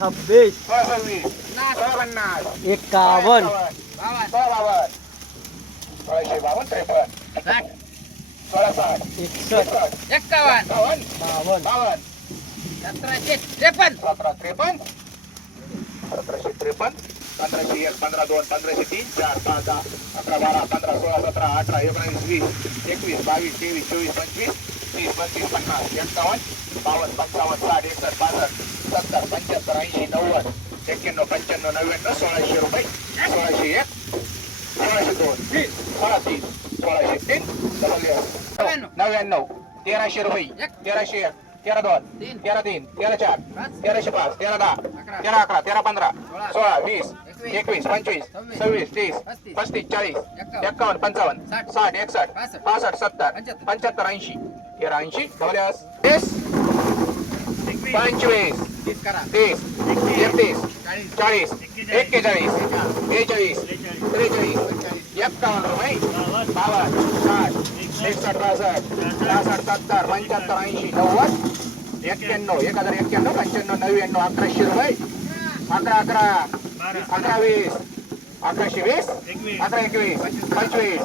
छब्बीस सव्वीस पन्नास एकावन्न बावन्न सोळाशे बावन्न त्रेपन्न सोळा साठ एकसष्ट एक्कावन्न बावन्न बावन्न बावन्न सतराशे त्रेपन्न सतरा त्रेपन्न सतराशे त्रेपन्न पंधराशे एक पंधरा दोन पंधराशे तीन चार पाच दहा अकरा बारा पंधरा सोळा सतरा अठरा एकोणीस वीस एकवीस बावीस तेवीस चोवीस पंचवीस तीस बत्तीस पन्नास एक्कावन्न बावन्न पंचावन्न साठ एकसष्ट बासष्ट सत्तर पंच्याहत्तर ऐंशी नव्वद एक्क्याण्णव पंच्याण्णव नव्याण्णव सोळाशे रुपये सोळाशे एक सोळाशे दोन सोळा तीन सोळाशे तीन डबल नव्याण्णव. तेराशे रुपये. तेराशे एक तेरा दोन. तेरा तीन तेरा चार. तेराशे पाच तेरा दहा. तेरा अकरा तेरा पंधरा सोळा. वीस एकवीस. पंचवीस सव्वीस. तीस पस्तीस. चाळीस एक्कावन्न. पंचावन्न साठ. एकसष्ट पासष्ट. सत्तर पंच्याहत्तर. ऐंशी तेरा ऐंशी पंचवीस तीस एकतीस चाळीस. चाळीस एक्केचाळीस बेचाळीस त्रेचाळीस एक्कावन्न रुपये. बावन्न. साठ एकसष्ट. बासष्ट सहासष्ट सत्तर पंच्याहत्तर ऐंशी नव्वद एक्क्याण्णव एक हजार एक्क्याण्णव पंच्याण्णव नव्याण्णव अकराशे रुपये. अकरा अकरा अकरा वीस अकराशे वीस अकरा एकवीस पंचवीस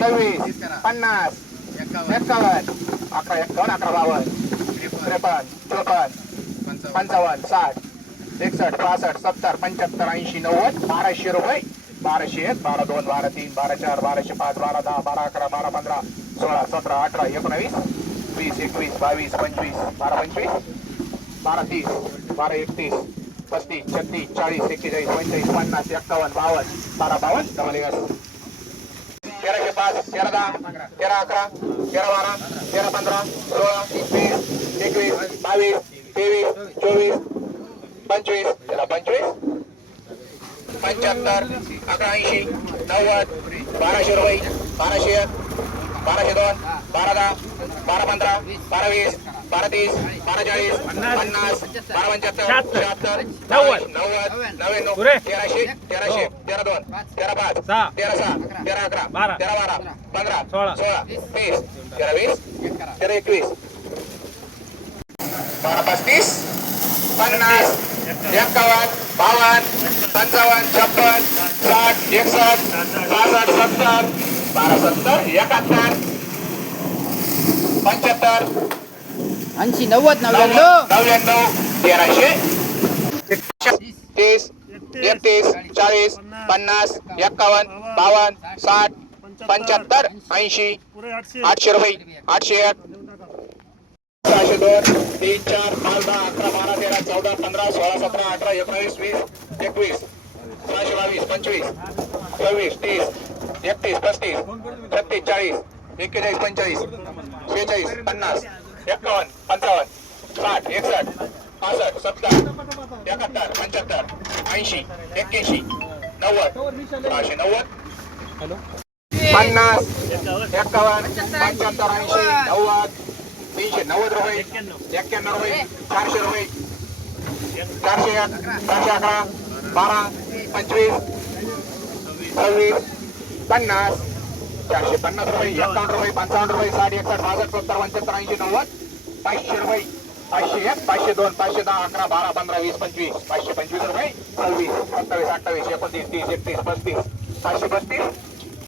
सव्वीस पन्नास एक्कावन्न अकरा एक्कावन्न अकरा बावन्न त्रेपन्न चोपन्न पंचावन्न साठ एकसष्ट पासष्ट सत्तर पंच्याहत्तर ऐंशी नव्वद बाराशे रुपये. बाराशे एक बारा दोन बारा तीन बारा चार बाराशे पाच बारा दहा बारा अकरा बारा पंधरा सोळा सतरा अठरा एकोणावीस वीस एकवीस बावीस पंचवीस बारा पंचवीस बारा तीस बारा एकतीस पस्तीस छत्तीस चाळीस एक्केचाळीस पंचेचाळीस पन्नास एक्कावन्न बावन्न बारा बावन्न डबल एक तेराशे पाच तेरा दहा तेरा अकरा तेरा बारा तेरा पंधरा सोळा वीस एकवीस बावीस तेवीस चोवीस पंचवीस पंचवीस. पंच्याहत्तर अकरा ऐंशी नव्वद बाराशे रुपये बाराशे एक बाराशे दोन बारा दहा बारा पंधरा बारा वीस बारा तीस बारा चाळीस पन्नास बारा पंच्याहत्तर शहात्तर नव्वद. नव्वद नव्याण्णव तेराशे तेराशे तेरा दोन तेरा पाच तेरा सहा. तेरा अकरा तेरा बारा पंधरा सोळा. सोळा तीस तेरा वीस तेरा एकवीस. पस्तीस पन्नास एक्कावन्न बावन्न पंचावन्न छप्पन साठ एकसष्ट बासष्ट सत्तर बारा सत्तर एकाहत्तर पंच्याहत्तर ऐंशी नव्वद नव्याण्णव. नव्याण्णव तेराशे तीस एकतीस चाळीस पन्नास एक्कावन्न बावन्न साठ पंच्याहत्तर ऐंशी आठशे रुपये आठशे एक सहाशे दोन तीन चार पाच दहा अकरा बारा तेरा चौदा पंधरा सोळा सतरा अठरा एकोणावीस वीस एकवीस सहाशे बावीस पंचवीस सव्वीस तीस एकतीस पस्तीस छत्तीस चाळीस एक्केचाळीस पंचेचाळीस शेहेचाळीस पन्नास एकावन्न पंचावन्न साठ एकसष्ट पासष्ट सत्तर एकाहत्तर पंच्याहत्तर ऐंशी एक्क्याऐंशी नव्वद सहाशे नव्वद पन्नास एक्कावन्न पंच्याहत्तर ऐंशी नव्वद तीनशे नव्वद रुपये एक्क्याण्णव रुपये चारशे रुपये चारशे चारशे अकरा बारा पंचवीस सव्वीस पन्नास चारशे पन्नास रुपये एकावन्न रुपये पंचावन्न रुपये साठ एकसष्ट बासष्ट सत्तर पंच्याहत्तर ऐंशी नव्वद पाचशे रुपये पाचशे एक पाचशे दोन पाचशे दहा अकरा बारा पंधरा वीस पंचवीस पाचशे पंचवीस रुपये सव्वीस सत्तावीस अठ्ठावीस एकोणतीस तीस एकतीस पस्तीस पाचशे पस्तीस